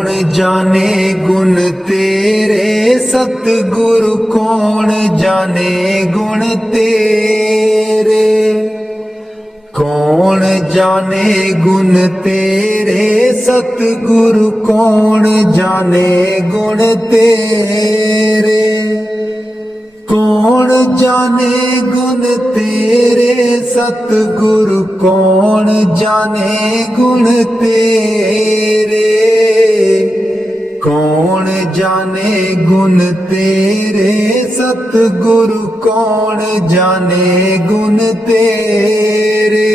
कौन जाने गुण तेरे सतगुरु कौन जाने गुण तेरे। कौन जाने गुण तेरे सतगुरु कौन जाने गुण तेरे। कौन जाने गुण तेरे सतगुरु कौन जाने गुण तेरे। कौन जाने गुण तेरे सतगुरु कौन जाने गुण तेरे।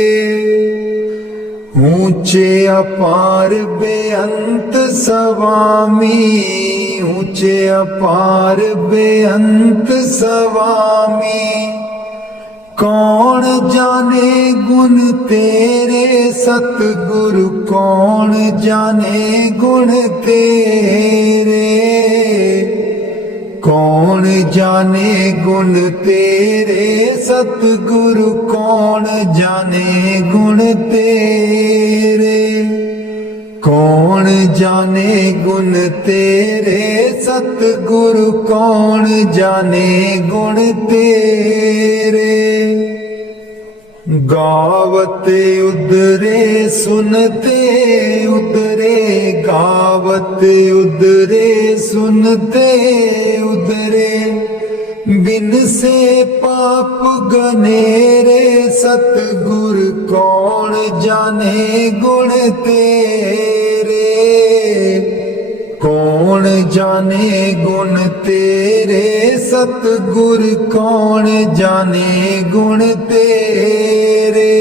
ऊंचे अपार बेअंत स्वामी ऊंचे अपार बेअंत स्वामी। कौन जाने गुण तेरे सतगुरु कौन जाने गुण तेरे। कौन जाने गुण तेरे सतगुरु कौन जाने गुण तेरे। कौन जाने गुण तेरे सतगुरु कौन जाने गुण तेरे। गावत उदरे सुनते उदरे गावत उदरे सुनते उदरे। बिन से पाप गनेरे सतगुर कौन जाने गुण तेरे। कौन जाने गुण तेरे सतगुर कौन जाने गुण तेरे।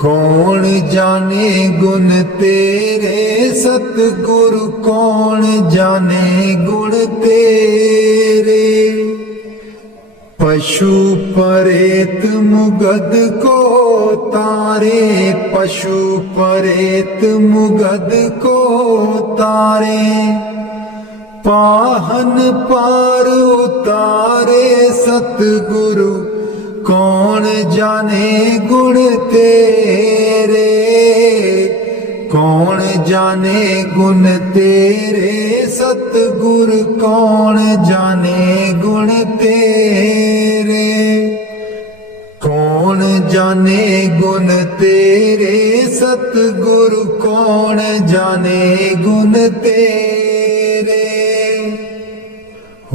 कौन जाने गुण तेरे सतगुरु कौन जाने गुण तेरे। पशु परेत मुगद को तारे पशु परेत मुगद को तारे। पाहन पार उतारे सतगुरु कौन जाने गुण तेरे। कौन जाने गुण तेरे सतगुरु कौन जाने गुण तेरे। कौन जाने गुण तेरे सतगुरु कौन जाने गुण तेरे।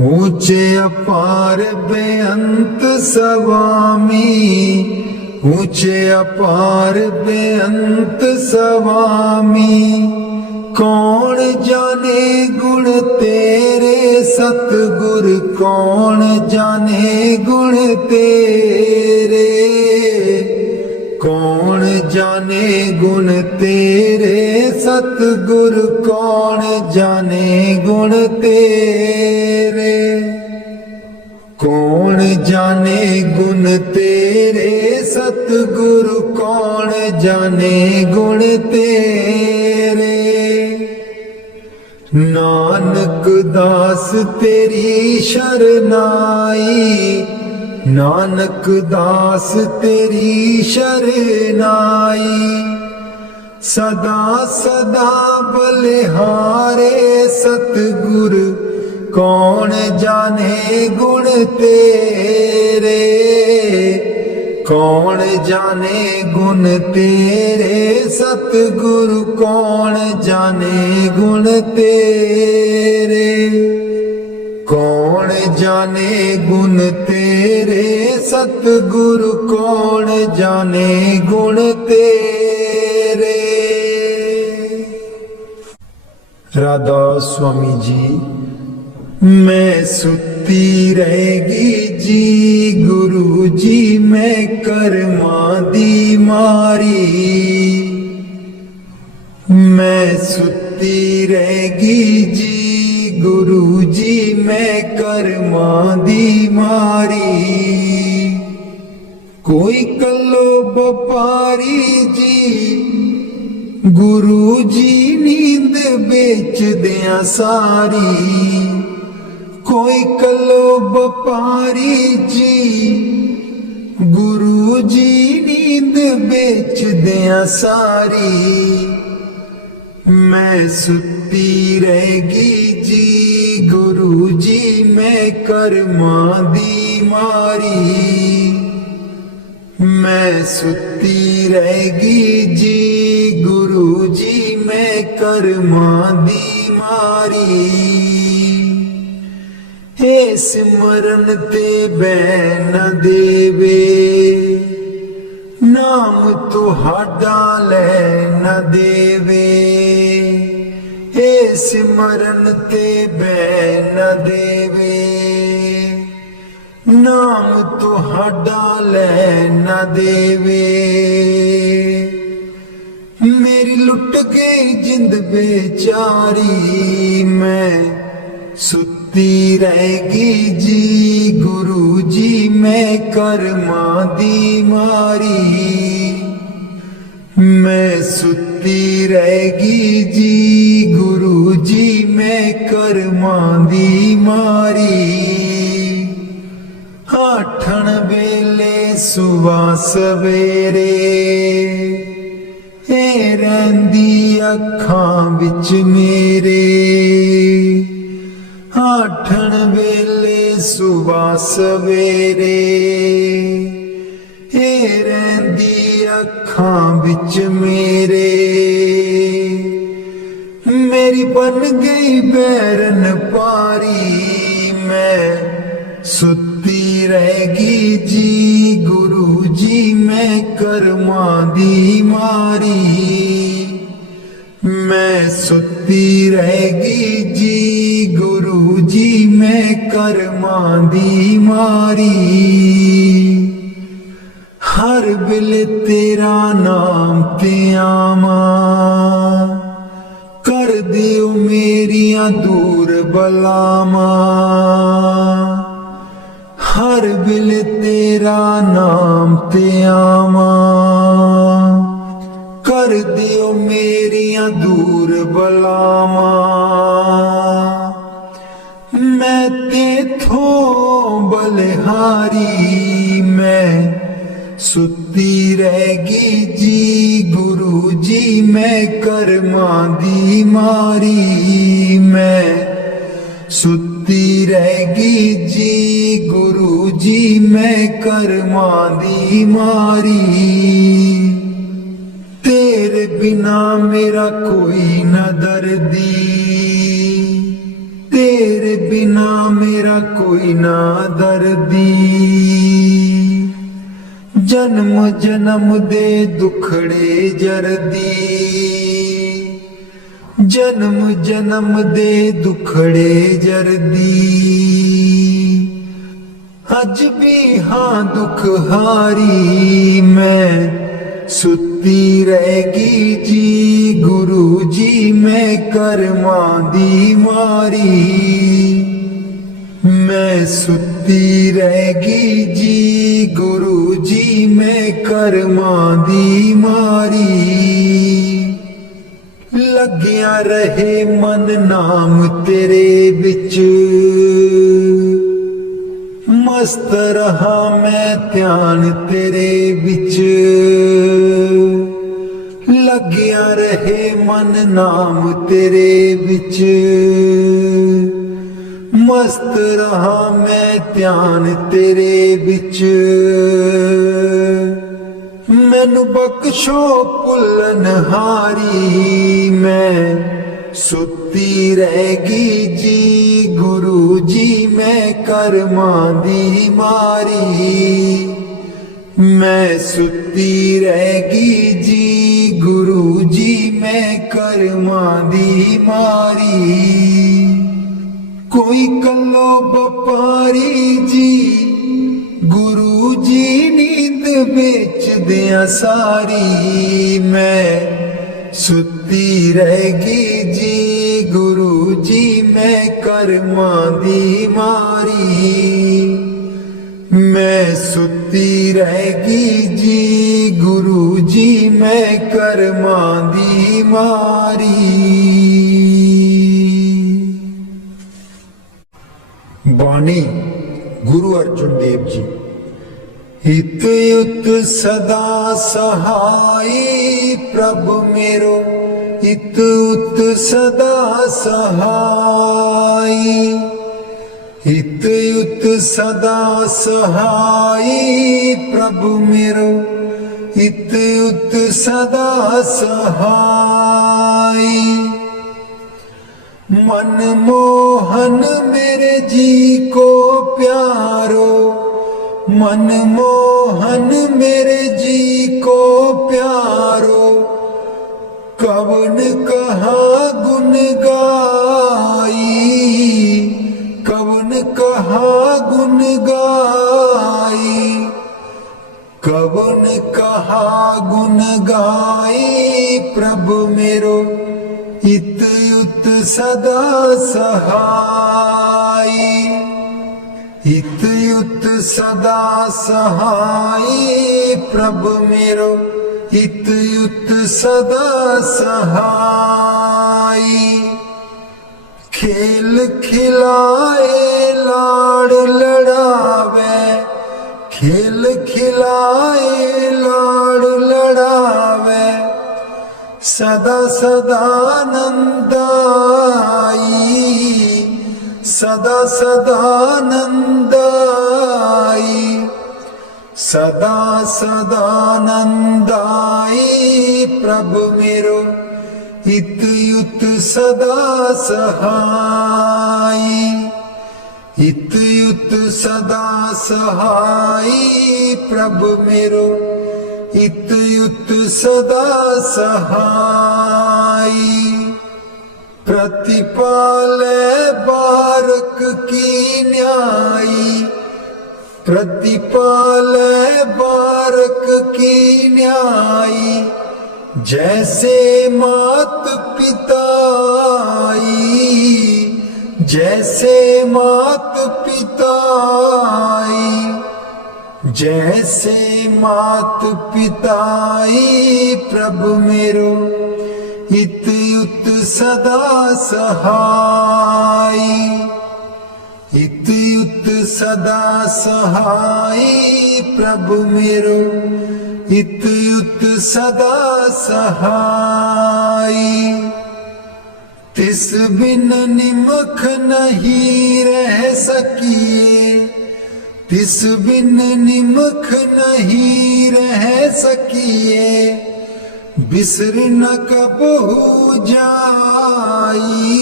ऊंचे अपार बेअंत स्वामी ऊंचे अपार बेअंत स्वामी। कौन जाने गुण तेरे सतगुर कौन जाने गुण तेरे। कौन जाने गुण तेरे सतगुर कौन जाने गुण तेरे। कौन जाने गुण तेरे सतगुरु कौन जाने गुण तेरे। नानक दास तेरी शरनाई नानक दास तेरी शरनाई। सदा सदा बलिहारे सतगुर कौन जाने गुण तेरे। कौन जाने गुण तेरे सतगुरु कौन जाने गुण तेरे। कौन जाने गुण तेरे सतगुरु कौन जाने गुण तेरे। राधा स्वामी जी मैं सुती रहेगी जी गुरु जी मैं कर्मा दी मारी। मैं सुती रहेगी जी गुरु जी मैं कर्मा दी मारी। कोई कलो व्यापारी जी गुरु जी नींद बेच दिया सारी। कोई कलो व्यापारी जी गुरु जी नींद बेच दिया सारी। मैं सुती सुती रहेगी जी गुरु जी मैं कर्मां दी मारी। मैं सुती रहेगी जी गुरु जी मैं कर्मां दी मारी। हे सिमरन ते बैन न देवे नाम तुहाडा लै न देवे। हे सिमरन ते बैन न देवे नाम तुहाडा लै न देवे। मेरी लुट गई जिंद बेचारी मैं सुती रहेगी जी गुरु जी मैं कर्मां दी मारी। मैं सुती रहेगी जी गुरु जी मैं कर्मां दी मारी। आठण वेले सुबह सवेरे ए रहिंदी अखां विच मेरे। आठण वेले सुबह सवेरे ए रहिंदी अखां विच मेरे। मेरी बन गई बैरन पारी मैं सुती रहेगी जी गुरु जी मैं कर्मां दी मारी। मैं सुती रहेगी जी गुरु जी मैं कर्मां दी मारी। हर वेले तेरा नाम ते आवां कर दिओ मेरियां दूर बलावां। हर वेले तेरा नाम ते आवां कर दिओ मेरियां दूर बलावां। मैं तेथों बलिहारी मैं सुती रहेगी जी गुरु जी मैं कर्मां दी मारी। मैं सुती रहेगी जी गुरु जी मैं कर्मां दी मारी। तेरे बिना मेरा कोई न दर्दी तेरे बिना मेरा कोई ना दर्दी। जन्म जन्म दे दुखड़े जरदी जन्म जन्म दे दुखड़े जरदी। अज भी हाँ दुख हारी मैं सुती रहेगी जी गुरु जी मैं कर्मां दी मारी। मैं सुती रहेगी जी गुरु जी मैं कर्मां दी मारी। लग्या रहे मन नाम तेरे विच मस्त रहा मैं ध्यान तेरे विच। लग्या रहे मन नाम तेरे विच मस्त रहा मैं ध्यान तेरे विच। मैनू बख्शो भुल्लन हारी मैं सुती रहेगी जी गुरु जी मैं कर्मां दी मारी। मैं सुती रहेगी जी गुरु जी मैं कर्मां दी मारी। कोई कल्लो व्यापारी जी गुरु जी नींद बेच दिया सारी। मैं सुती रहेगी जी गुरु जी मैं कर्मां दी मारी। मैं सुती रहेगी जी गुरु जी मैं कर्मां दी मारी। बाणी गुरु अर्जुन देव जी। हित युत सदा सहाय प्रभु मेरो इत उत सदा सहाई। इत उत सदा सहाई प्रभु मेरो, इत उत सदा सहाई। मनमोहन मेरे जी को प्यारो, मनमोहन मेरे जी को प्यारो, कवन कहा गुण गाई, कवन कहा गुण गाई, कवन कहा गुण गाई प्रभु मेरो, इत उत सदा सहाई। इत उत सदा सहाई प्रभु मेरो, इत उत सदा सहाई। खेल खिलाए लाड़ लड़ावे, खेल खिलाए लाड़ लड़ावे, सदा सदा आनंदाई, सदा सदा आनंदाई, सदा सदा आनंदाई प्रभु मेरो, इत उत सदा सहाई। इत उत सदा सहाई प्रभु मेरो, इत उत सदा सहाई। प्रतिपाले बारक की न्यायी, प्रतिपाले बारक की न्यायी, जैसे मात पिताई, जैसे मात पिताई, जैसे मात पिताई प्रभु मेरो, इत उत सदा सहाई। इत उत सदा सहाई प्रभु मेरो, इत उत सदा सहाई। तिस बिन निमख नहीं रह सकिए, तिस बिन निमख नहीं रह सकिए, बिसर न कबहू जाई,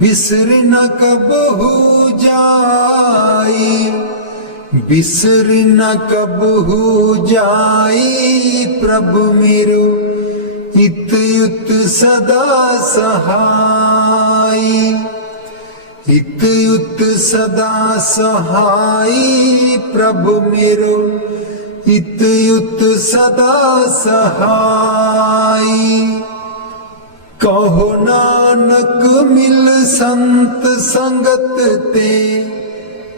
बिसर न कबहू जाई, बिसर न कबहू जाई प्रभु मेरो, इत उत सदा सहाई। इत उत सदा सहाई प्रभु मेरो, इत उत सदा सहाई। कहो नानक मिल संत संगत ते,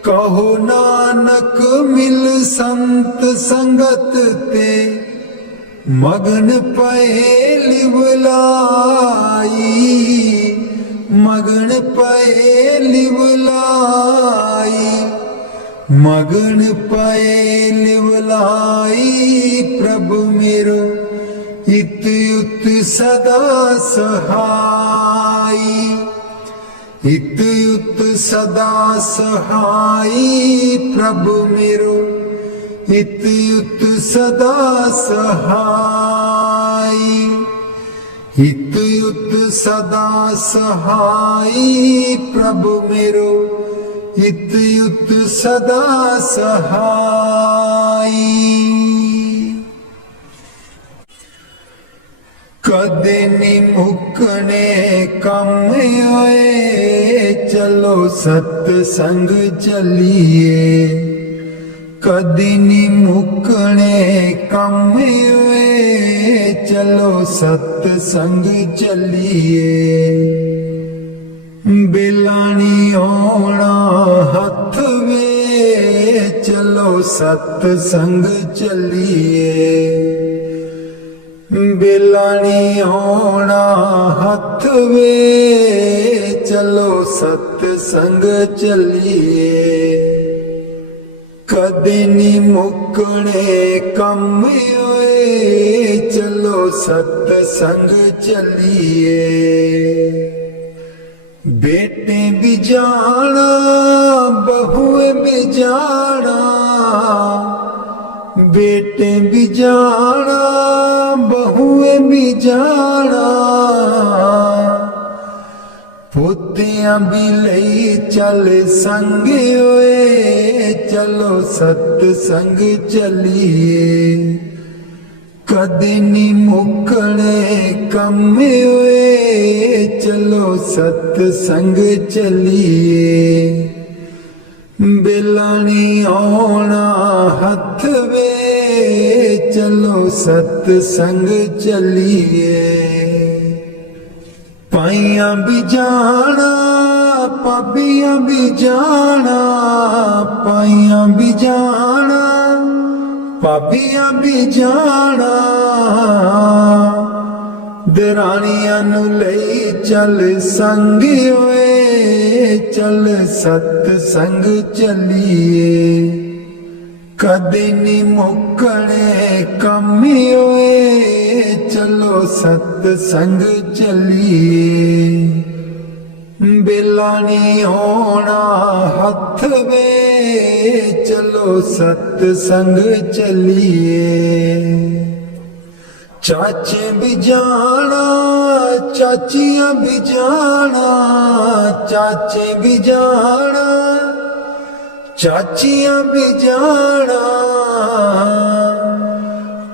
कहो नानक मिल संत संगत ते, मगन पए लिवलाई, मगन पए लिवलाई, मगन पए लिवलाई प्रभु मेरो, इत उत सदा सहाई। इत उत सदा सहाई प्रभु मेरो, इत उत सदा सहाई। इत उत सदा सहाई प्रभु मेरो, इत उत सदा सहाई। कदे नी मुकने कम होए, चलो सत्संग चलिए, कदी नी मुकने कम होए, चलो सत्संग चलिए। बिलानी होना हथ वे, चलो सत्संग चलिए। बिलानी होना हथ वे, चलो सत्संग चलिए। कदी नी मुकने कम होए, चलो सत्संग चलिए। बेटे भी जाना बहुए भी जाना, बेटे भी जाना बहुए भी जाना, पोतियां भी लई चल संग होए। चलो सत्संग चलिए, कदे नी मुकणे कम होए। चलो सत्संग चलिए, बेला नी आना हथ वे। चलो सत्संग चलिए, पाइयां भी जाना पाबियां भी जाना, पाइयां भी जाना पाबियां भी जाना, दरानियां नू लई चल संग होए। चल सत्संग चलिए, कदे नी मुकणे कम होए। चलो सत्संग चलिए, बेला नी होना हथ वे। चलो सत्संग चलिए, चाचे भी जाना चाचियां भी जाना, चाचे भी जाना चाचियां भी जाना,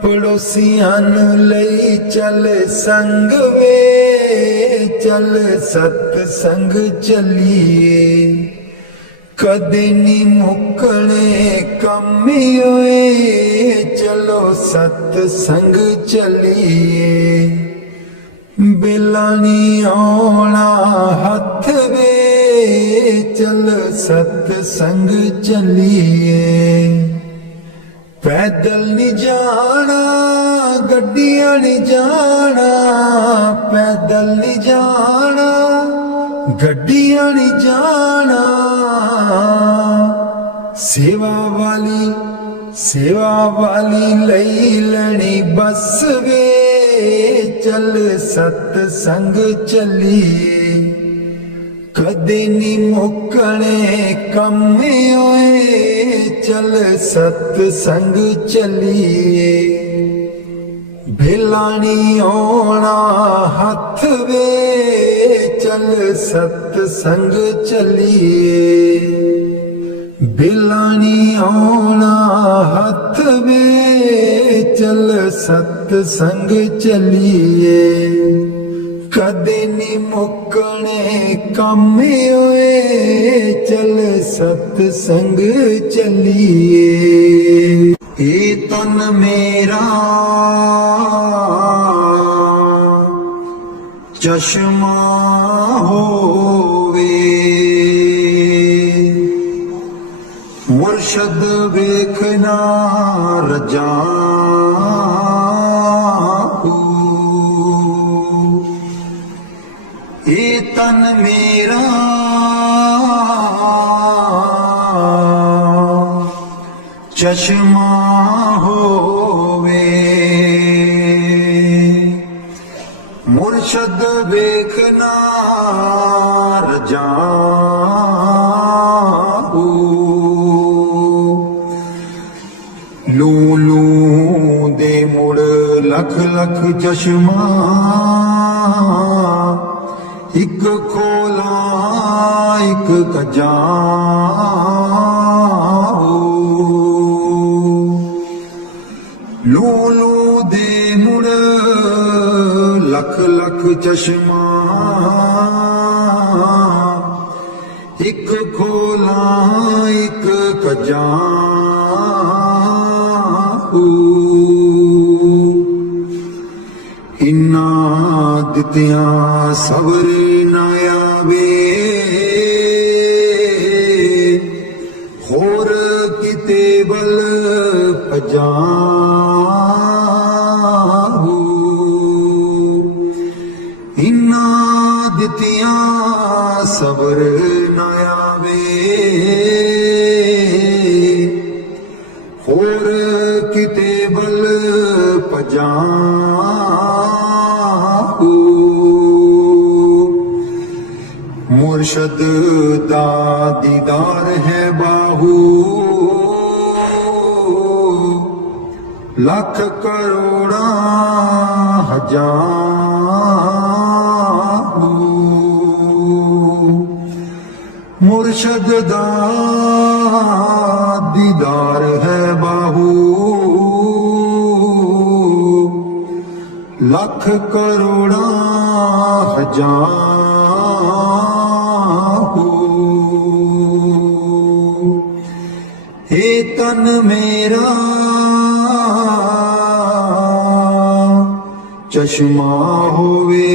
पड़ोसियां नू लई चल संग वे। चल सत्संग चलिए, कदे नी मुकणे कम होए। चलो सत्संग चलिए, बेला नी आना हथ वे। चल सत्संग चलिए, पैदल नी जाना गड्डियां नी जाना, पैदल नी जाना गड्डियां नी जाना, सेवा वाली लई लेनी बस वे। चल सत्संग चलिए, कदे नी मुकणे कम होए। चल सत्संग चलिए, बेला नी आना हथ वे। चल सत्संग चलिए, बेला नी आना हथ वे। चल सत्संग चलिए, कदे नी मुकणे कम होए। चल सत्संग चलिए, ए तन मेरा चश्मा होवे, मुर्शद वेखना रजाऊ। ए तन मेरा चश्मा होवे, मुर्शद वेखना रजाऊ। लू लू दे मुड़ लख लख चश्मा, एक खोला एक कजाऊ। लू लू दे मुड़ लख लख चश्मा, एक खोला एक कजाऊ। इन्ना दित्तियां सबर ना आवे, होर किते बल पजाऊ। इन्ना दित्तियां सबर ना आवे, होर किते बल मुर्शद दा दीदार है बाहू, लख करोड़ा हजार। मुर्शद दा दीदार है बाहू, लख करोड़ा हजार। हे तन मेरा चश्मा होवे,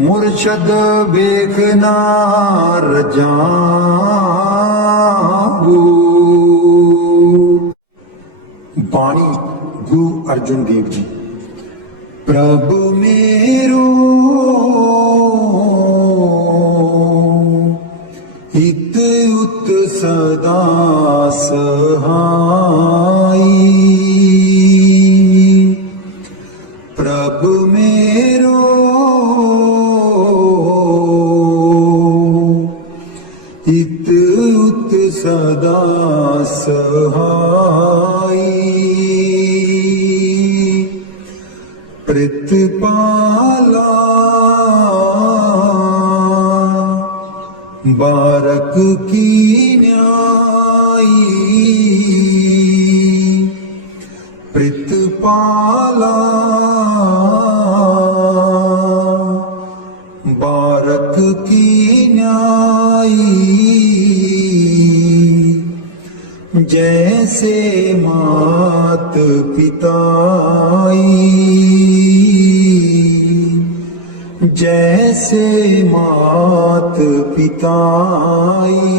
मुर्शद बेखना रजाहू। बाणी गुरु अर्जुन देव जी। प्रभु मेरो हित उत सदा सहाई, प्रभु मेरो हित उत सदा सहाई। प्रतिपाला बारक की न्यायी, प्रतिपाला बारक की न्यायी। जैसे मात पिताई, जैसे मात पिताई।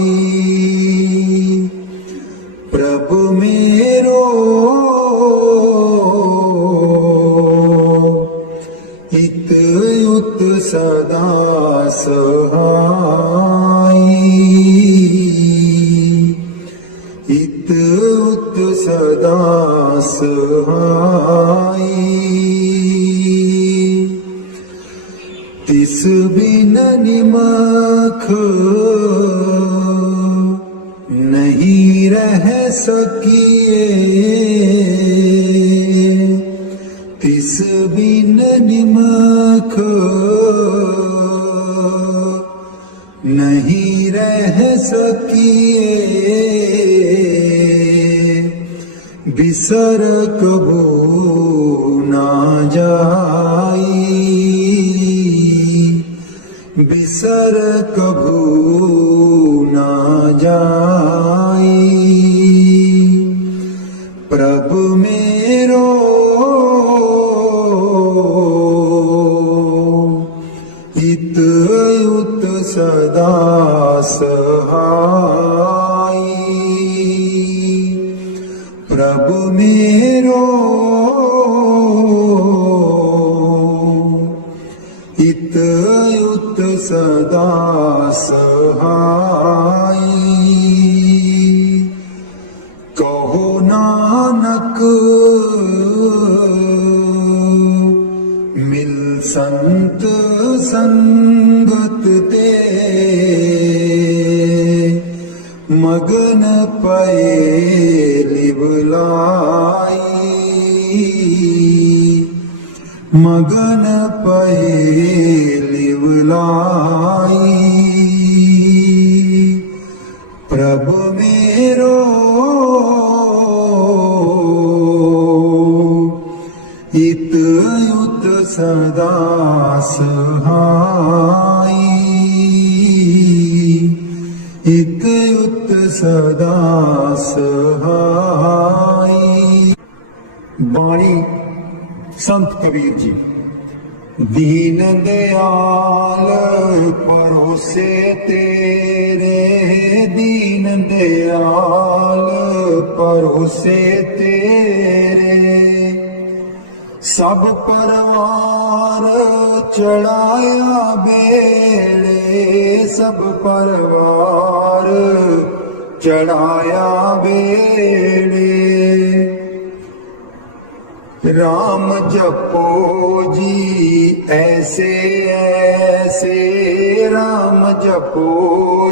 प्रभु मेरो हित उत सदा सहाई, हित उत सदा सहाई। तिस बिन निमख नहीं रह सकिए, तिस बिन निमख नहीं रह सकिए। बिसर कबू ना जाई, बिसर कबू ना जाई। प्रभु मेरो हित उत सदा सहाई, प्रभु मेरो हित उत सदा सहाई। कहो नानक मिल संत संगत ते, मगन पए लिवलाई, मगन पए लिवलाई। प्रभु मेरो हित उत सदा सहाई, हित उत सदा सहाई। बाणी संत कबीर जी। दीन दयाल परोसे तेरे, दीन दयाल परोसे तेरे। सब परवार चढ़ाया बेड़े, सब परवार चढ़ाया बेड़े। राम जपो जी ऐसे ऐसे, राम जपो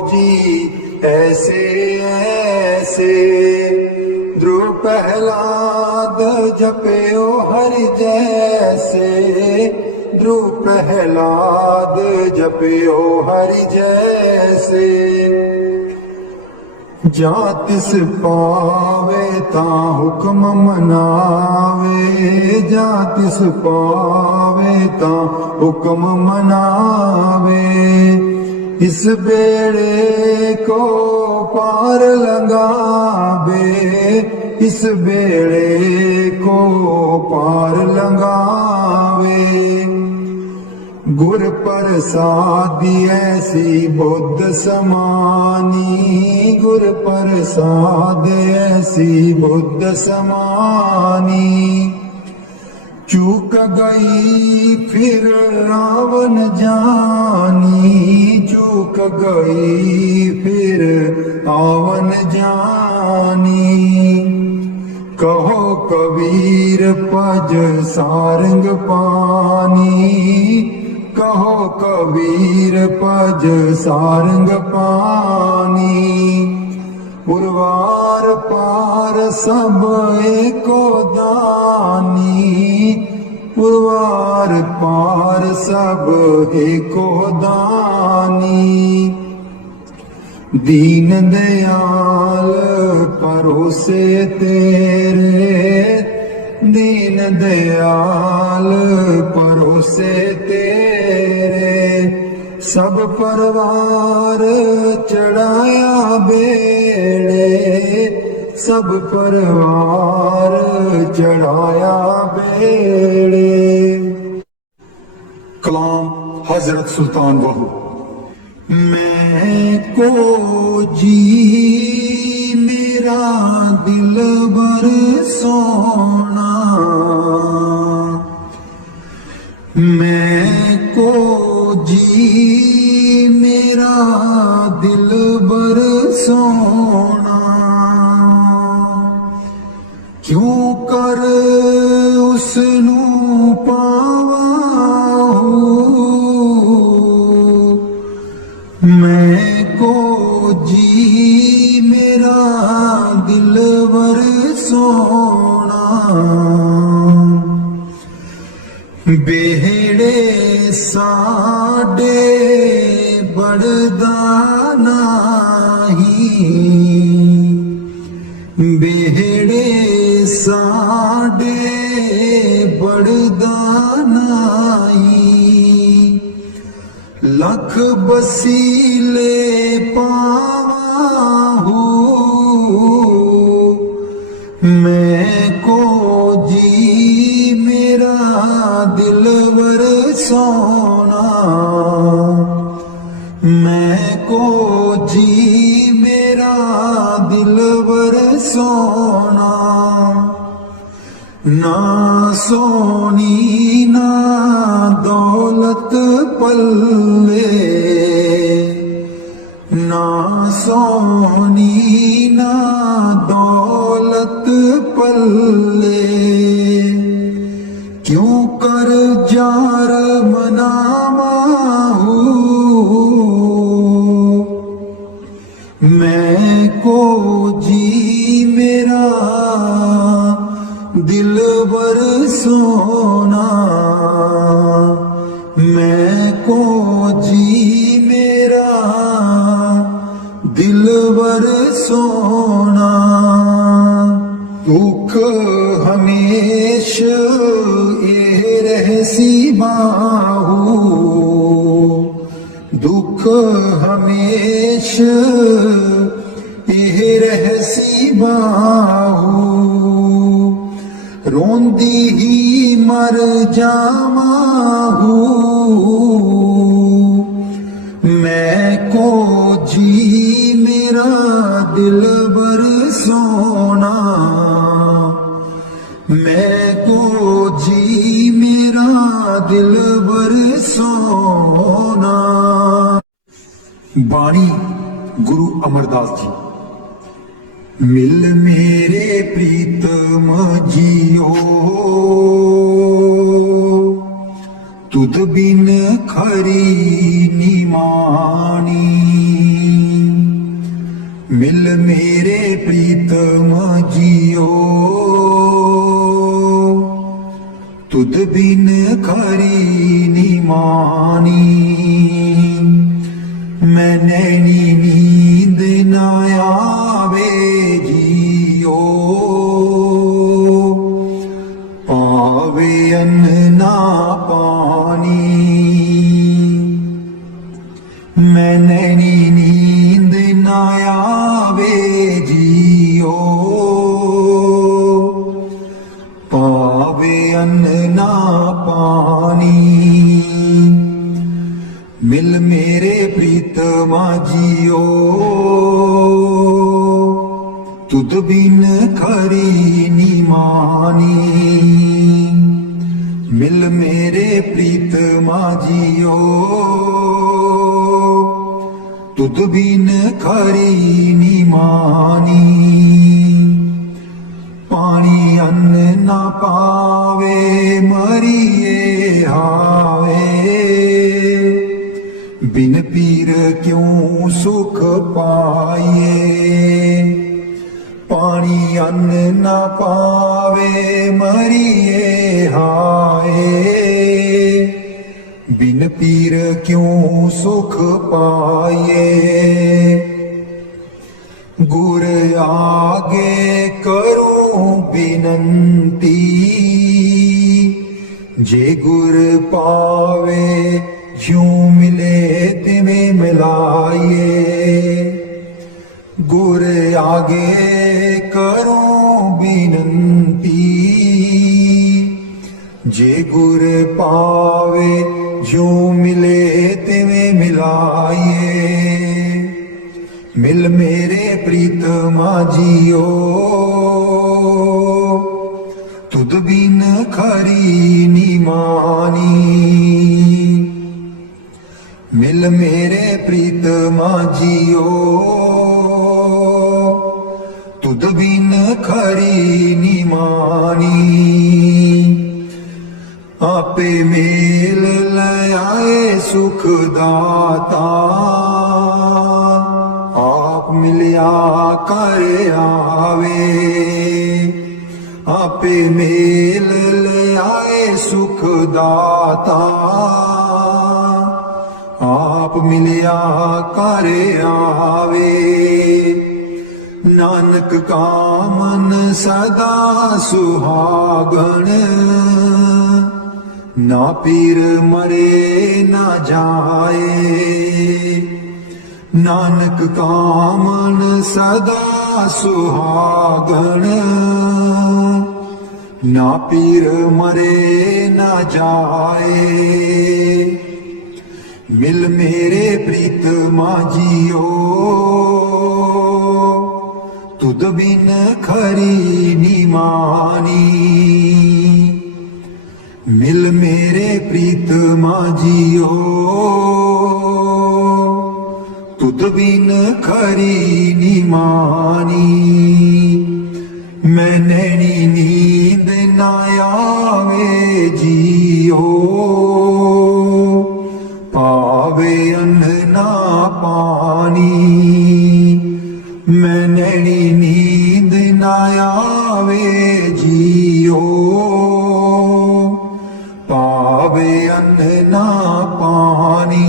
जी ऐसे ऐसे। ध्रुव प्रहलाद जपयो हरि जैसे, ध्रुव प्रहलाद जपयो हरि जैसे। ਜਾਂ ਤਿਸ ਪਾਵੇ ਤਾਂ ਹੁਕਮ ਮਨਾਵੇ, ਜਾਂ ਤਿਸ ਪਾਵੇ ਤਾਂ ਹੁਕਮ ਮਨਾਵੇ। ਇਸ ਬੇੜੇ ਕੋ ਪਾਰ ਲੰਘਾਵੇ, ਇਸ ਬੇੜੇ ਕੋ ਪਾਰ ਲੰਘਾਵੇ। गुर प्रसादी ऐसी बुद्ध समानी, गुर प्रसाद ऐसी बुद्ध समानी। चूक गई फिर रावण जानी, चूक गई फिर आवन जानी। कहो कबीर पज सारंग पानी, कहो कबीर पज सारंग पानी। उर्वार पार सब एको दानी, उर्वार पार सब एको दानी। दीन दयाल परोसे तेरे, दीन दयाल परोसे तेरे। सब परिवार चढ़ाया बेड़े, सब परिवार चढ़ाया बेड़े। कलाम हजरत सुल्तान बहू। मैं को जी मेरा दिल बर सोना, मैं को जी मेरा दिल बर सोना। क्यों कर उसनू पावा मैं को जी मेरा दिलवर सोना। बेहड़े साडे बड़दा नाही, बेहड़े साडे बड़दा नाही। लख बसीले पाहू मैं को जी मेरा दिलवर सोना, मैं को जी मेरा दिलवर सोना। ना सोनी ना दौलत पल्ले, ना सोनी ना दौलत पल्ले। क्यों कर जार मनामाहू मैं को जी मेरा दिलवर सोना, मैं को जी मेरा दिलवर सोना। दुख हमेश ये रहसी बाहू, दुख हमेश ये रहसी बाहू। रोंदी ही मर जावाहू मैं को जी मेरा दिलबर सोना, मैं को जी मेरा दिलबर सोना। बाणी गुरु अमरदास जी। ਮਿਲ ਮੇਰੇ ਪ੍ਰੀਤਮ ਜੀਓ ਤੁਧ ਬਿਨ ਖਰੀ ਨਿਮਾਣੀ ਮਿਲ ਮੇਰੇ ਪ੍ਰੀਤਮ ਜੀਓ ਤੁਧ ਬਿਨ ਖਰੀ ਨਿਮਾਣੀ ਮੈਂ ਨੈਣੀ ਨੀਂਦ ਨਾ ਆਵੇ ਜੀਓ ਪਾਵੇ ਅੰਨ ਨਾ ਪਾਣੀ ਮੈਂ ਨੈਣੀ ਨੀਂਦ ਨਾ ਆਵੇ ਜੀਓ ਪਾਵੇ ਅੰਨ ਨਾ ਪਾਣੀ ਮਿਲ ਮੇਰੇ ਪ੍ਰੀਤਮਾ ਜੀਓ ਤੁਧ ਬਿਨ ਖਰੀ ਨਿਮਾਣੀ ਮਿਲ ਮੇਰੇ ਪ੍ਰੀਤਮਾ ਜੀਓ ਤੁਧ ਬਿਨ ਖਰੀ ਨਿਮਾਣੀ ਪਾਣੀ ਅੰਨ ਨਾ ਪਾਵੇ ਮਰੀਏ ਹਾਵੇ ਬਿਨ ਪੀਰ ਕਿਉ ਸੁਖ ਪਾਈਏ ਪਾਣੀ ਅੰਨ ਨਾ ਪਾਵੇ ਮਰੀਏ ਹਾਏ ਬਿਨ ਪੀਰ ਕਿਉ ਸੁਖ ਪਾਈਏ ਗੁਰ ਆਗੇ ਕਰੂੰ ਬਿਨੰਤੀ ਜੇ ਗੁਰ ਪਾਵੇ ਜਿਉ ਮਿਲੇ ਤਿਵੇਂ ਮਿਲਾਈਏ ਗੁਰ ਆਗੇ ਕਰੂੰ ਬਿਨੰਤੀ ਜੇ ਗੁਰ ਪਾਵੇ ਜਿਉ ਮਿਲੇ ਤਿਵੇਂ ਮਿਲਾਈਏ ਮਿਲ ਮੇਰੇ ਪ੍ਰੀਤਮਾ ਜੀਓ ਤੁਧ ਬਿਨ ਖਰੀ ਨਿਮਾਣੀ ਮਿਲ ਮੇਰੇ ਪ੍ਰੀਤਮਾ ਜੀਓ ਤੁਧ ਬਿਨ ਖਰੀ ਨਿਮਾਣੀ ਆਪੇ ਮੇਲ ਲੈ ਆਏ ਸੁਖ ਦਾਤਾ ਆਪ ਮਿਲਿਆ ਕਰ ਆਵੇ ਆਪੇ ਮੇਲ ਲੈ ਆਏ ਸੁਖ ਦਾਤਾ ਆਪ ਮਿਲਿਆ ਕਰ ਆਵੇ ਨਾਨਕ ਕਾਮਨ ਸਦਾ ਸੁਹਾਗਣ ਨਾ ਪੀਰ ਮਰੇ ਨਾ ਜਾਏ ਨਾਨਕ ਕਾਮਨ ਸਦਾ ਸੁਹਾਗਣ ਨਾ ਪੀਰ ਮਰੇ ਨਾ ਜਾਏ ਮਿਲ ਮੇਰੇ ਪ੍ਰੀਤਮਾ ਜੀਓ ਤੁਧ ਬਿਨ ਖਰੀ ਨਿਮਾਣੀ ਮਿਲ ਮੇਰੇ ਪ੍ਰੀਤਮਾ ਜੀਓ ਤੁਧ ਬਿਨ ਖਰੀ ਨਿਮਾਣੀ ਮੈਂ ਨੈਣੀ ਨੀਂਦ ਨਾ ਆਵੇ ਜੀਓ ਪਾਵੇ ਅੰਨ ਨਾ ਪਾਣੀ ਮੈਂ ਨੈਣੀ ਨੀਂਦ ਨਾ ਆਵੇ ਜੀਓ ਪਾਵੇ ਅੰਨ ਨਾ ਪਾਣੀ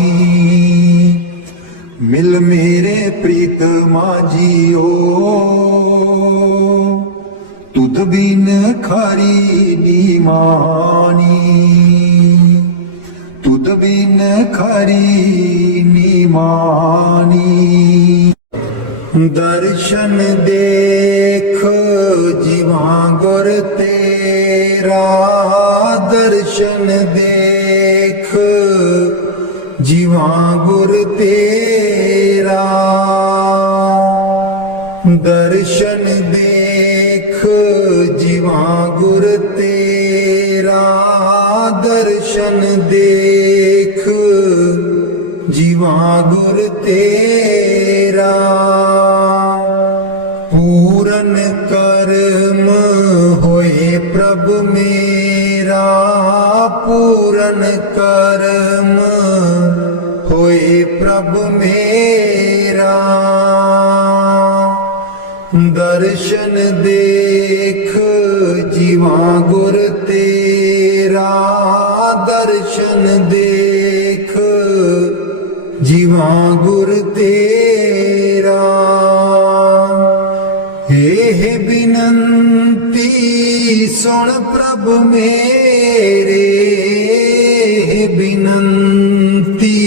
ਮਿਲ ਮੇਰੇ ਪ੍ਰੀਤਮਾ ਜੀਓ ਤੁਧ ਬਿਨ ਖਰੀ ਨਿਮਾਣੀ ਤੁਧ ਬਿਨ ਖਰੀ ਨਿਮਾਣੀ ਦਰਸ਼ਨ ਦੇਖ ਜੀਵਾਂ ਗੁਰ ਤੇਰਾ ਦਰਸ਼ਨ ਦੇਖ ਜੀਵਾਂ ਗੁਰ ਤੇਰਾ ਦਰਸ਼ਨ ਦੇਖ ਜੀਵਾਂ ਗੁਰ ਤੇਰਾ ਦਰਸ਼ਨ ਦੇਖ ਜੀਵਾਂ ਗੁਰ ਤੇਰਾ ਪੂਰ पूरन कर्म होए प्रभ मेरा। दर्शन देख जीवा गुर तेरा, दर्शन देख जीवा गुर तेरा। हे बिनंती सुन प्रभ मेरे, हे बिनंती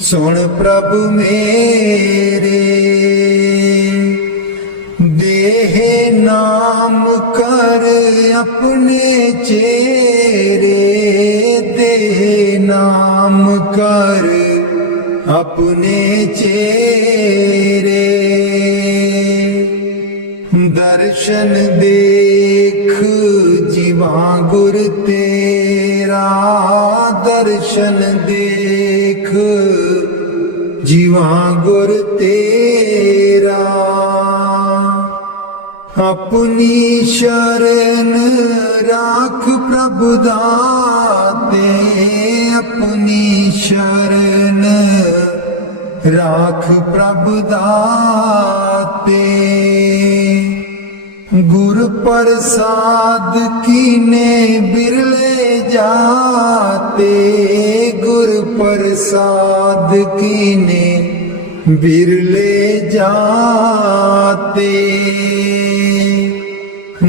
सुन प्रभ मेरे। देह नाम कर अपने चेरे, देह नाम कर अपने चेरे। दर्शन देख जीवा गुर तेरा, दर्शन देख जीवा गुर तेरा। अपनी शरण राख प्रभु दाते, अपनी शरण राख प्रभु दाते। गुर प्रसाद कीने बिरले जाते, गुर प्रसाद कीने बिरले जाते।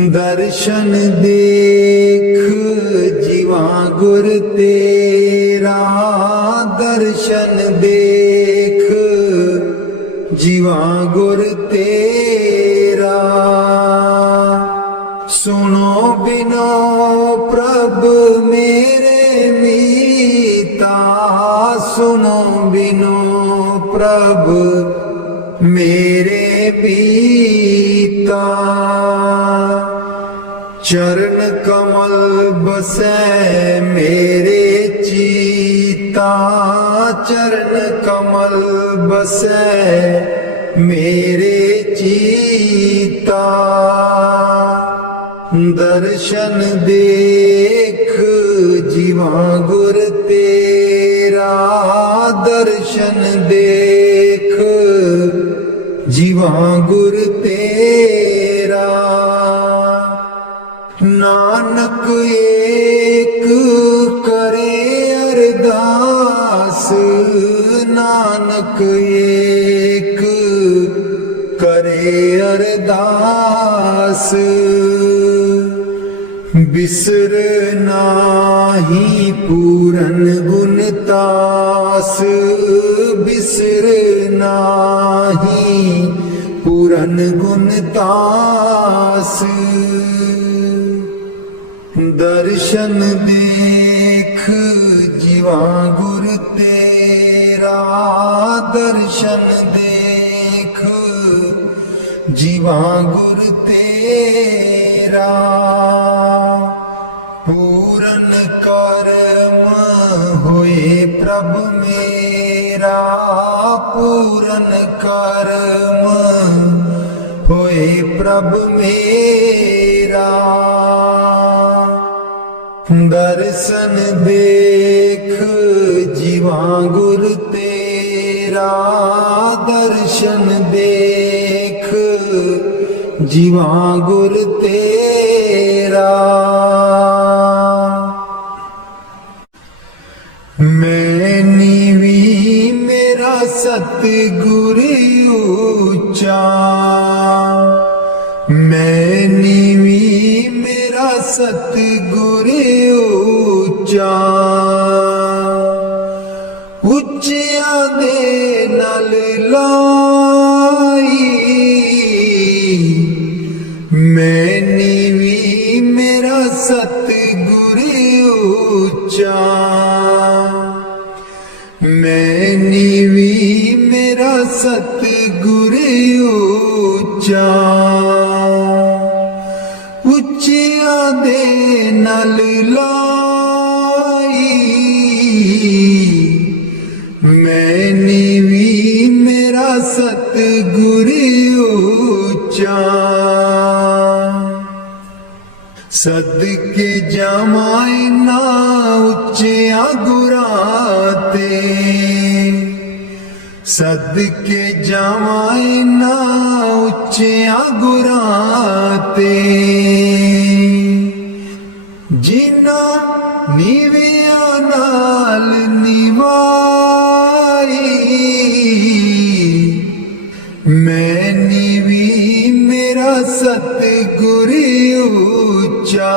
दर्शन देख जीवा गुर तेरा, दर्शन देख जीवा गुर तेरा। सुनो बिनो प्रभ मेरे मीता, सुनो बिनो प्रभ मेरे बीता। चरण कमल बसै मेरे चीता, चरण कमल बसै मेरे चीता। दर्शन देख जीवा गुर तेरा, दर्शन देख जीवा गुर तेरा। नानक एक करे अरदास, नानक एक करे अरदास। बिसर नाही पूरन गुण तास, बिसर नाही पूरन गुण तास। दर्शन देख जीवा गुर तेरा, दर्शन देख जीवा गुर तेरा। पूरन कर्म होए प्रभ मेरा, पूरन कर्म होए प्रभ मेरा। दर्शन देख जीवा गुर तेरा, दर्शन देख जीवा गुर तेरा। मैं नीवी मेरा सतगुर ऊंचा, मैं नीवी मेरा सतगुर ऊंचा। ਉੱਚਿਆਂ ਦੇ ਨਾਲ ਲਾਈ ਮੈਂ ਨੀਵੀਂ ਮੇਰਾ ਸਤਿਗੁਰ ਉੱਚਾ। ਮੈਂ ਨੀਵੀਂ ਮੇਰਾ ਸਤਿਗੁਰ ਉੱਚਾ। ਉੱਚਿਆਂ ਦੇ ਨਾਲ ਲਾਈ ਮੈਂ ਨੀਵੀਂ ਮੇਰਾ ਸਤਿਗੁਰ ਉੱਚਾ। ਸਦਕੇ ਜਾਵਾਂ ਨਾ गुरां ते सदके जावां इन्हां उच्चियां गुरां ते जिन्हां नीवियां नाल निवाई मैं नीवी मेरा सतगुर ऊंचा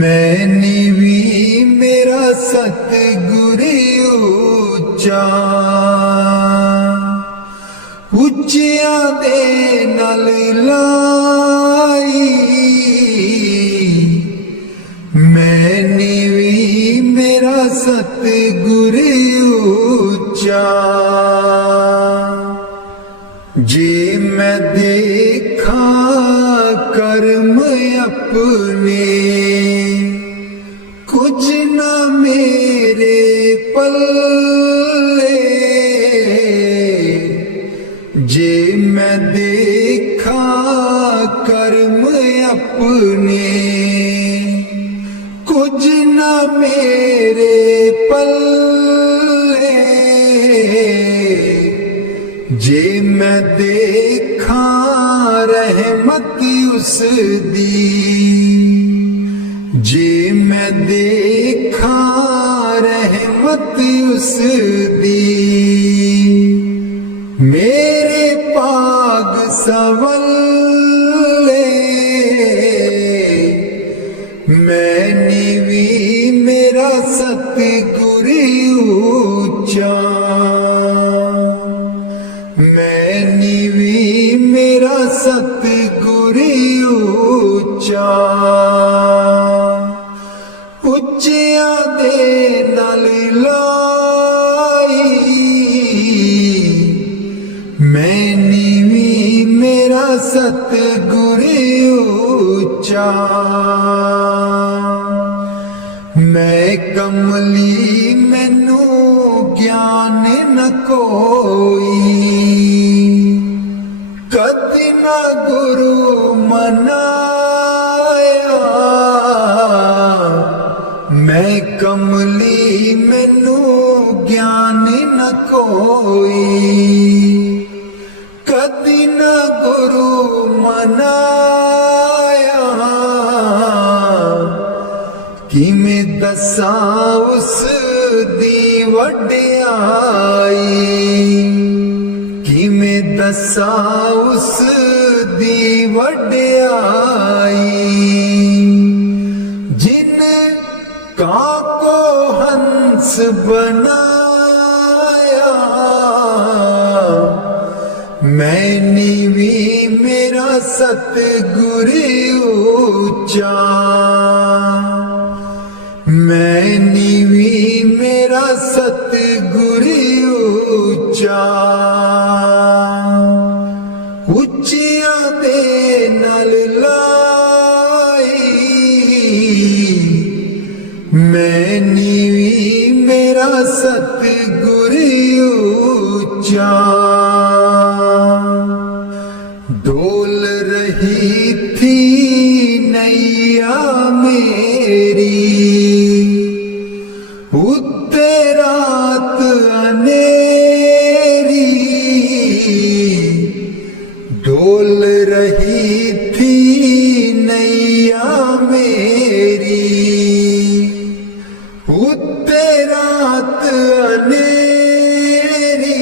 मैं नीवी मेरा सतगुर ऊंचा उच्चियां दे नाल लाई मैं नीवी मेरा सतगुर ऊंचा जे मैं देखा कर्म अपने कुछ न मेरे पल्ले जे मैं देखा कर्म अपने कुछ न मेरे पल्ले जे मैं देखा रहमत उस दी जे मैं देखा रहमत उस दी मेरे पाग सवल्ले मैं नीवी मेरा सतगुर ऊंचा मैं नीवी मेरा सतगुर ऊंचा उच्चियां दे नाल लाई मैं नीवी मेरा सतगुर ऊंचा मैं कमली मैनू ज्ञान न कोई कति न गुरु मनाया मैं कमली मैनू ज्ञान न कोई कति न गुरु मनाया किमें दसां उस दी वड्याई किमें दसां उस दी वड्याई जिन काको हंस बनाया मैं नीवी मेरा सतगुर ऊंचा मैं नीवी मेरा सतगुर ऊंचा उच्चियां दे नाल लाई मैं नीवी मेरा सतगुर ऊंचा डोल रही थी नैया मेरी उत्ते रात अनेरी डोल रही थी नैया मेरी उत्ते रात अनेरी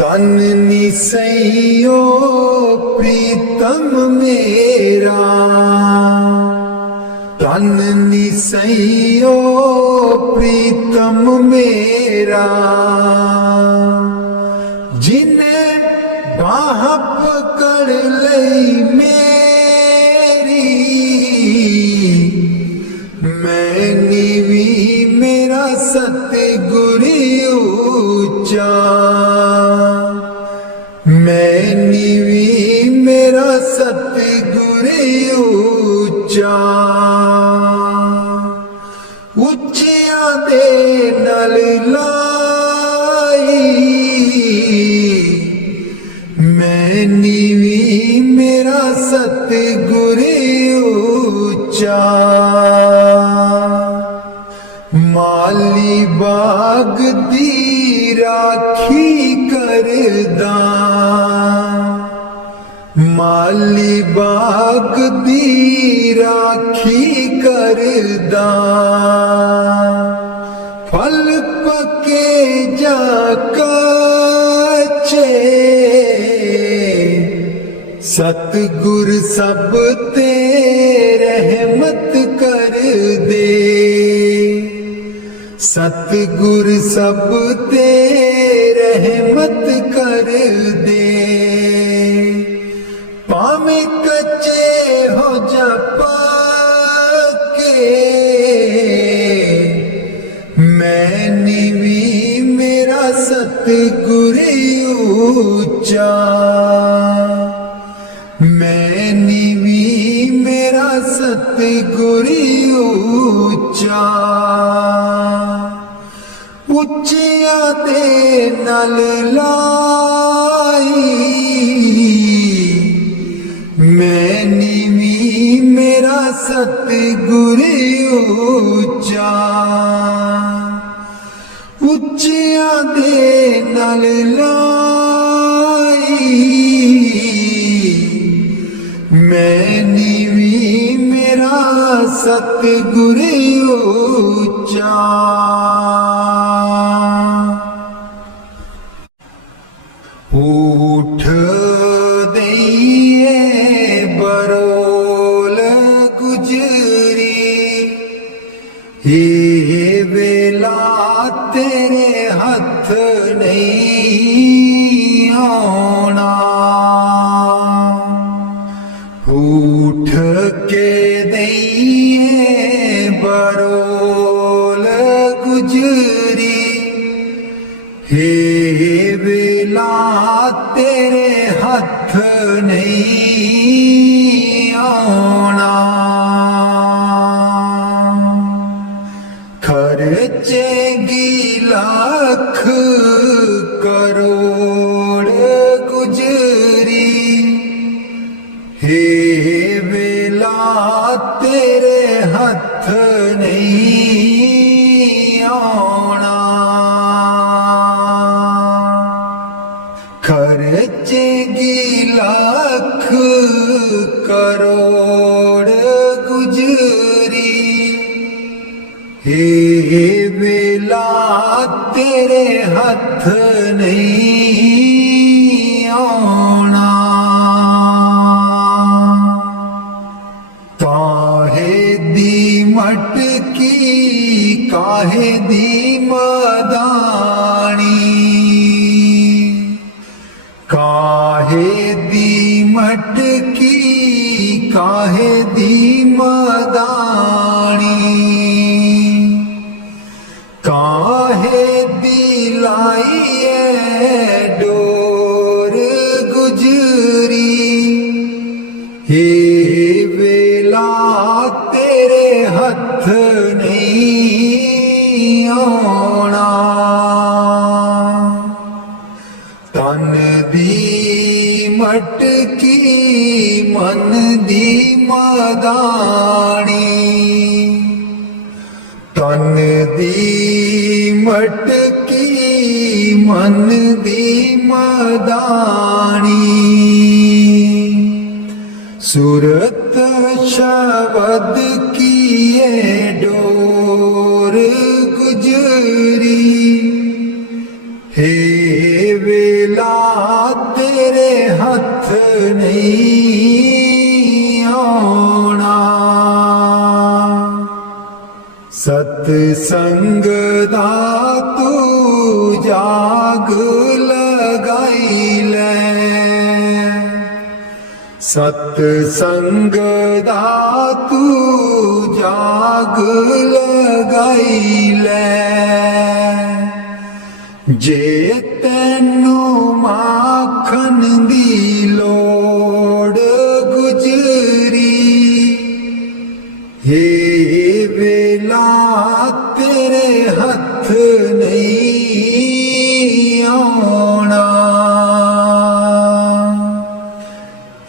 तन निसैयो प्रीतम मेरा तन निसैयो प्रीतम मेरा जिन्हें बाह पकड़ लई मेरी मैं नीवी मेरा सतगुर ऊंचा मैं नीवी मेरा सतगुर ऊंचा उच्चियां दे नाल लाई मैं नीवी मेरा सतगुर ऊंचा राखी करदा माली बाग दी राखी करदा फल पके जा कच्चे सतगुर सब ते रहमत कर दे सतगुर सब ते रहमत कर दे पावे कच्चे हो जा पक्के मैं नीवी मेरा सतगुर ऊंचा मैं नीवी मेरा सतगुर ऊंचा उच्चिया दे नल लाई मैं नीवी मेरा सतगुर ऊंचा उच्चिया दे नल लाई मैं नीवी मेरा सतगुर ऊंचा उठ दइए बरोल गुजरी ये वेला तेरे हथ नहीं आना उठ के दइए बरोल गुजरी हे वेला तेरे हथ नहीं आना खर्चेगी लाख करोड़ गुजरी हे वेला तेरे हथ नहीं आना खर्चेगी लाख करोड़ गुजरी हे वेला तेरे हथ नहीं आना काहे दी मटकी काहे दी मदानी काहे दी मटकी काहे दी मदानी काहे दी लाइए डोर गुजरी हे वेला तेरे हथ नहीं आना तन दी मटकी मन दी मदानी तन दी मटकी मन दी मदानी सूरत शब्द की ये डोर गुजरी हे वेला तेरे हथ नहीं आना सतसंग दा तू जाग लगाई ले सतसंग दा तू जाग लगाई ले जे तैनू माखन दी लोड़ गुजरी हे वेला तेरे हथ नहीं आना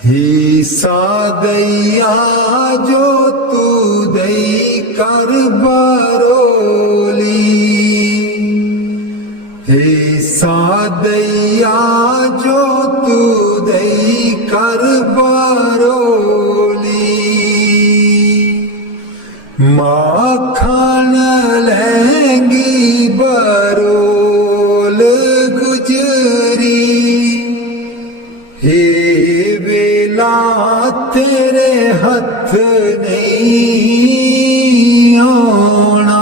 हिस्सा दैया जो तू दई कर बरोली हिस्सा सादैया जो तू दई कर बरोली माखन लहंगी बरोल गुजरी हे बेला तेरे हथ नहीं आना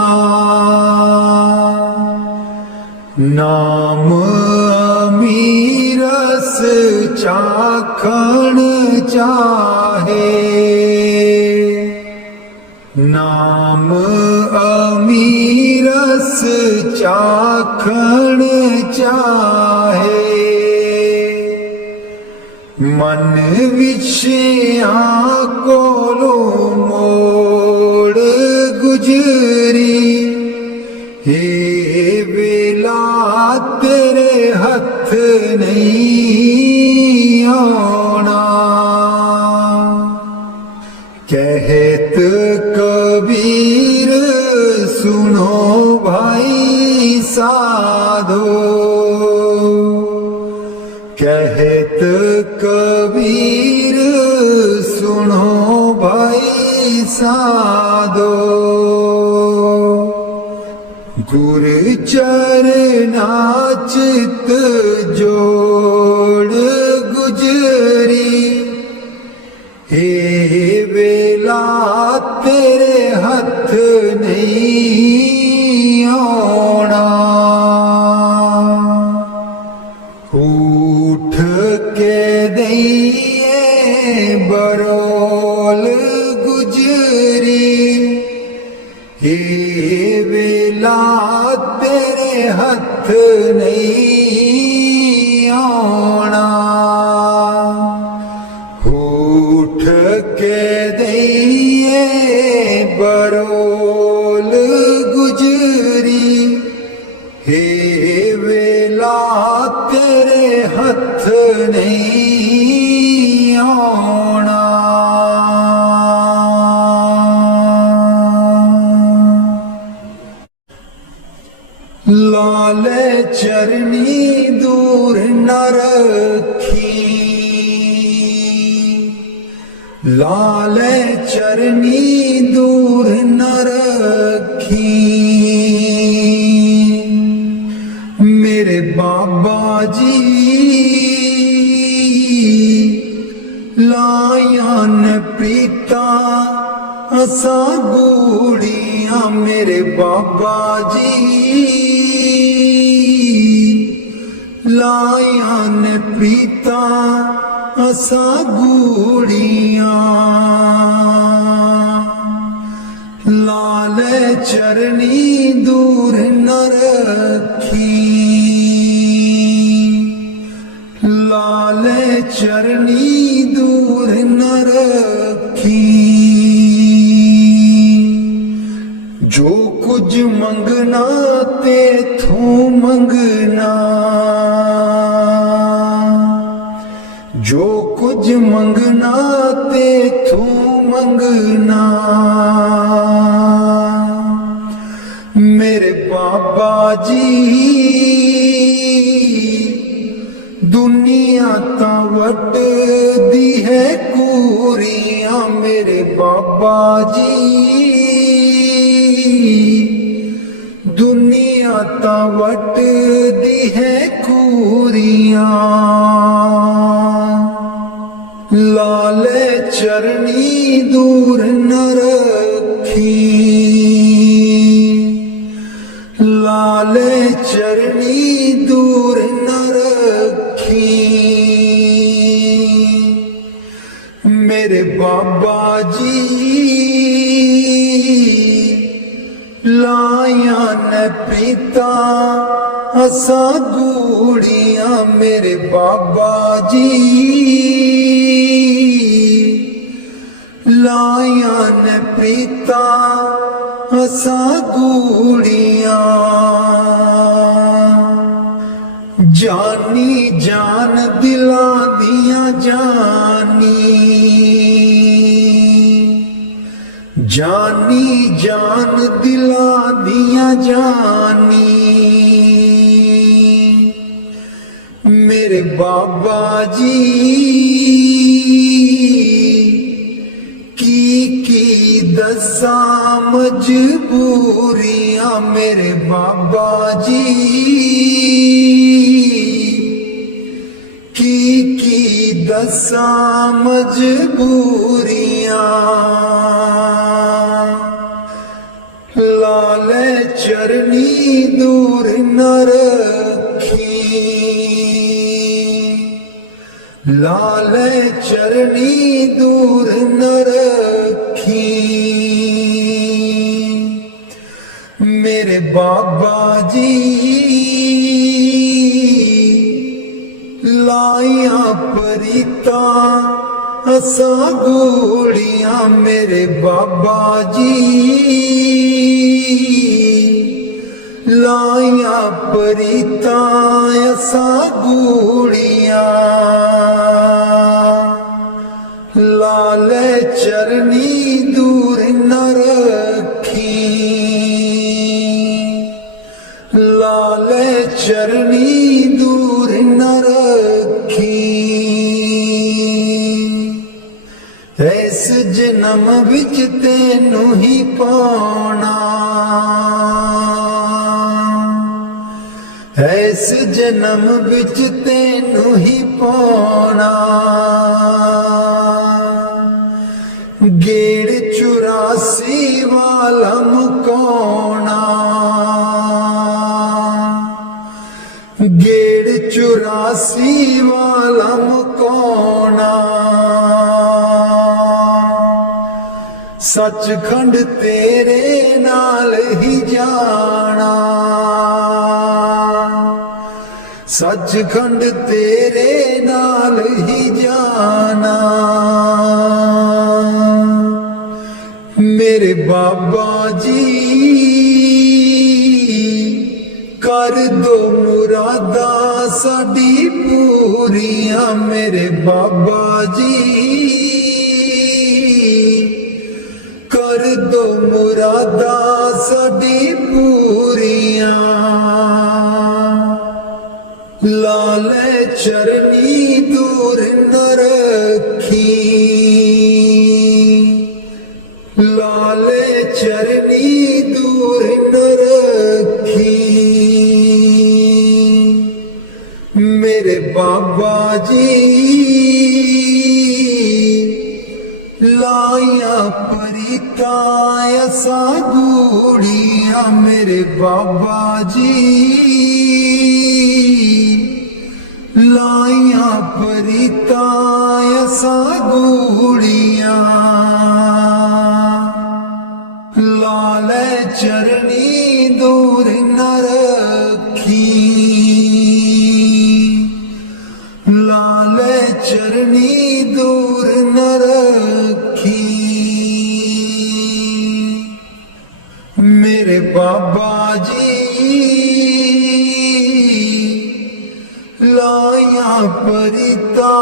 नाम अमीरस चाखण चाहे नाम अमीरस चाखण चाहे मन विषया कोलो मोड़ गुजरी हे बेला तेरे हथ नहीं आना कहत कबीर सुनो भाई साधो कहत कबीर सुनो भाई साधो गुर चरना चित जोड़ गुजरी हे बेला तेरे हथ नहीं आना उठ के दइए बरोल गुजरी हे बेला तेरे हथ नहीं आना उठ के दइए बरोल गुजरी हे बेला तेरे हथ नहीं आना लाल चरनी दूर न रखी लाल चरनी दूर न रखी मेरे बाबा जी लायन प्रीता असा बूढ़िया मेरे बाबा जी लायन प्रीता असा बूढ़िया लाल चरनी दूर न रखी लाल चरनी दूर न रखी जो कुछ मंगना ते थो मंगना जो कुछ मंगना ते थो मंगना मेरे बाबा जी दुनिया ता वट दी है कूरियां मेरे बाबा जी दुनिया ता वट दी है कूरियां लाल चरनी दूर न रखी लाल चरनी दूर न रखी मेरे बाबा जी लायन पिता असा गूढ़िया मेरे बाबा जी लायन पिता असा गूढ़िया जानी जान दिला दिया जानी जानी जान दिला दिया जानी बाबा जी की दसा मजबूरियां मेरे बाबा जी की दसा मजबूरियां लाले चरनी दूर न रखी लाले चरनी दूर न रखी मेरे बाबा जी लाया परिता असा गोलियां मेरे बाबा जी लाया परिता असा गोलियां लाले चरनी दूर न रखी लाले चरनी दूर न रखी इस जन्म विच तेनू ही पाना इस जन्म विच तेनू ही पाना गेड़ 84 वाला मुकाना गेड़ 84 वाला मुकाना सचखंड तेरे नाल ही जाना सचखंड तेरे नाल ही जाना मेरे बाबा जी कर दो मुरादा साडी पूरियां मेरे बाबा जी कर दो मुरादा साडी पूरियां लाले चरनी दूर न रखी लाले चरनी दूर न रखी मेरे बाबा जी लाया परिता असा गोलियां मेरे बाबा जी लाया परिता असा गोलियां लाले चरनी दूर न रखी लाले चरनी दूर न रखी मेरे बाबा जी लाया परिता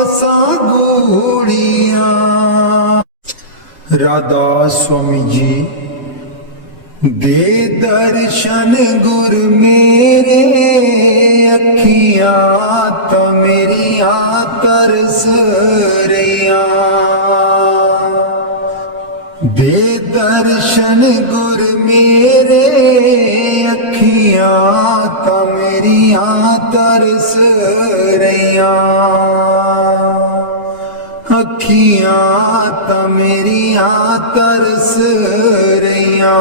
असा गोलियां राधा स्वामी जी दे दर्शन गुर मेरे अखियां तो मेरिया तरस रहिया दे दर्शन गुर मेरे अखियां तो मेरिया तरस रहिया अखियां तो मेरिया तरस रहिया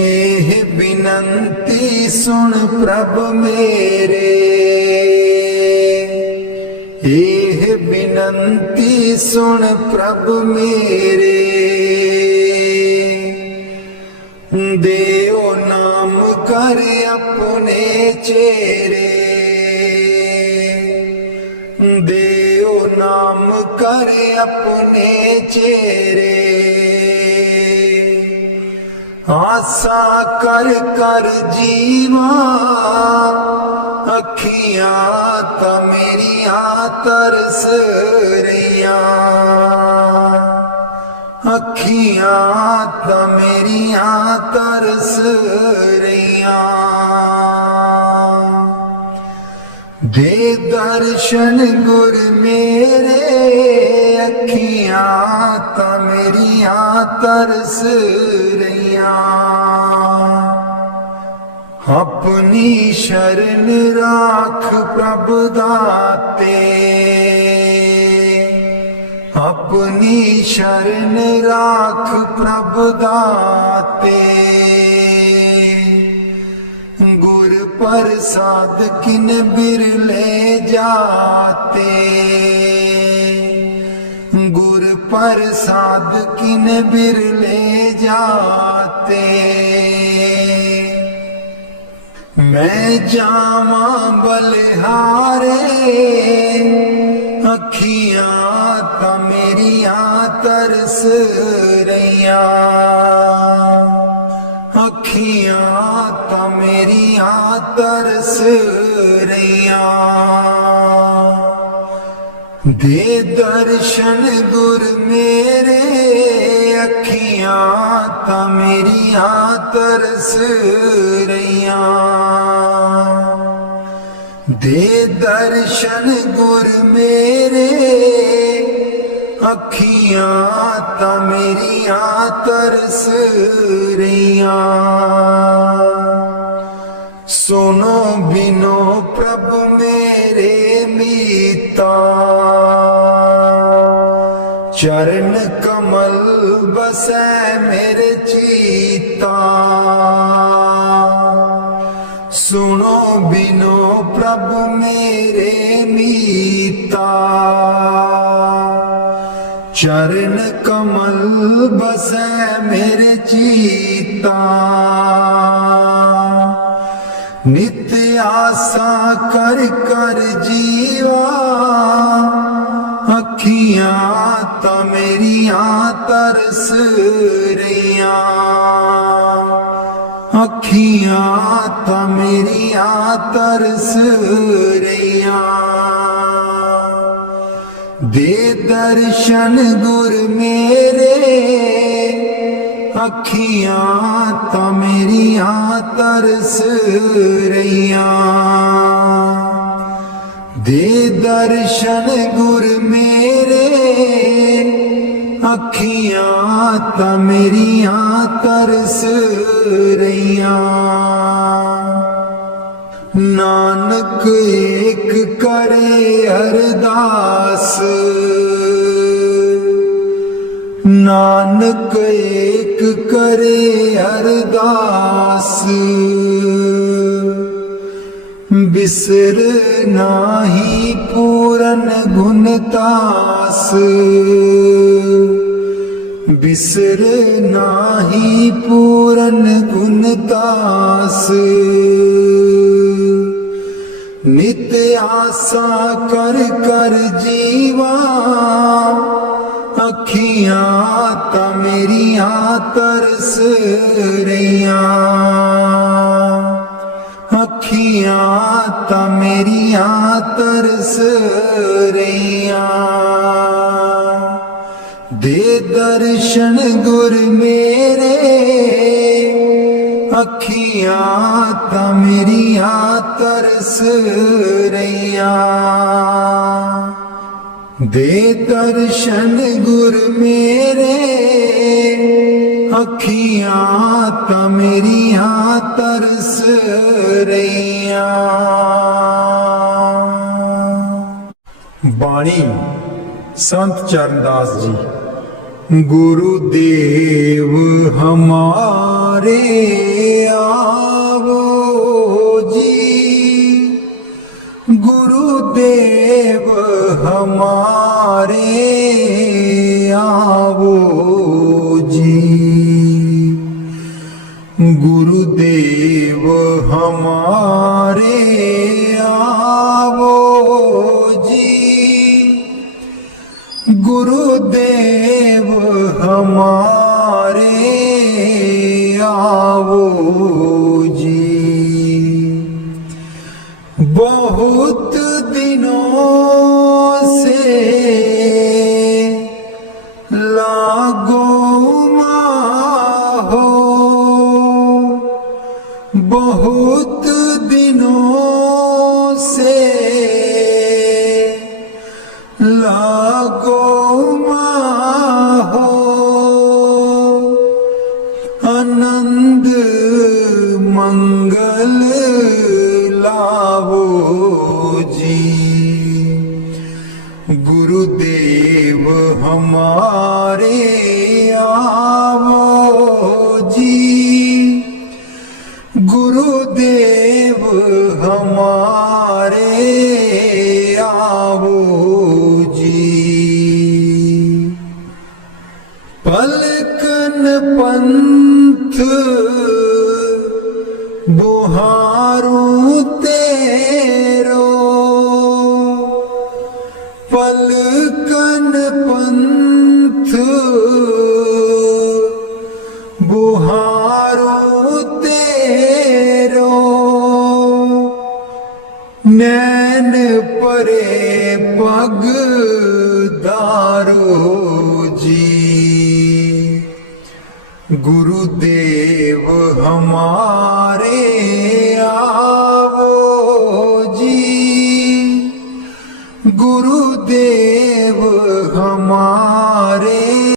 एह बिनंती सुन प्रभ मेरे एह बिनंती सुन प्रभ मेरे देओ नाम कर अपने चेरे देओ नाम कर अपने चेरे आसा कर कर जीवा अखियां तो मेरिया तरस रहिया अखियां तो मेरिया तरस रहिया दे दर्शन गुर मेरे, अखियां ता मेरियां तरस रहियां। अपनी शरण राख प्रभ दाते, अपनी शरण राख प्रभ दाते। गुर प्रसाद किन बिरले जाते, गुर प्रसाद किन बिरले जाते। मैं जावा बलिहारे, अखियां ता मेरियां तरस रहियां। अखियां ता मेरियां तरस रहियां। दे दर्शन गुर मेरे, अखियां ता मेरियां तरस रहियां। दे दर्शन गुर मेरे, अखियां ता मेरियां तरस रहियां। सुनो बिनो प्रभ मेरे मीता, चरण कमल बसै मेरे चीता। सुनो बिनो प्रभ मेरे मीता, चरण कमल बसै मेरे चीता। नित्य आसा कर कर जीवा, अखियां ता मेरियां तरस रहियां। अखियां ता मेरियां तरस रहियां। दे दर्शन गुर मेरे, अखियां ता मेरियां तरस रहियां। दे दर्शन गुर मेरे, अखियां ता मेरियां तरस रहियां। नानक एक करे अरदास, नानक एक करे अरदास। बिसर नाही पूरन गुणतास, बिसर नाही पूरन गुणतास। नित्य आसा कर कर जीवा, अखियां ता मेरियां तरस रहियां। अखियां ता मेरियां तरस रहियां। दे दर्शन गुर मेरे, अखियां ता मेरियां तरस रहियां। दे दर्शन गुर मेरे, अखियां ता मेरियां तरस रहियां। बाणी संत चरणदास जी। गुरुदेव हमारे आवो जी, गुरुदेव हमारे आवो जी। गुरुदेव हमारे आवो जी, गुरुदेव हमारे आवो जी। बहुत दिनों से लागो माहो, बहुत कन पंथ बुहारू तेरो, पलकन पंथ बुहारू तेरो, नैन परे पग दारो जी, गुरुदेव हमारे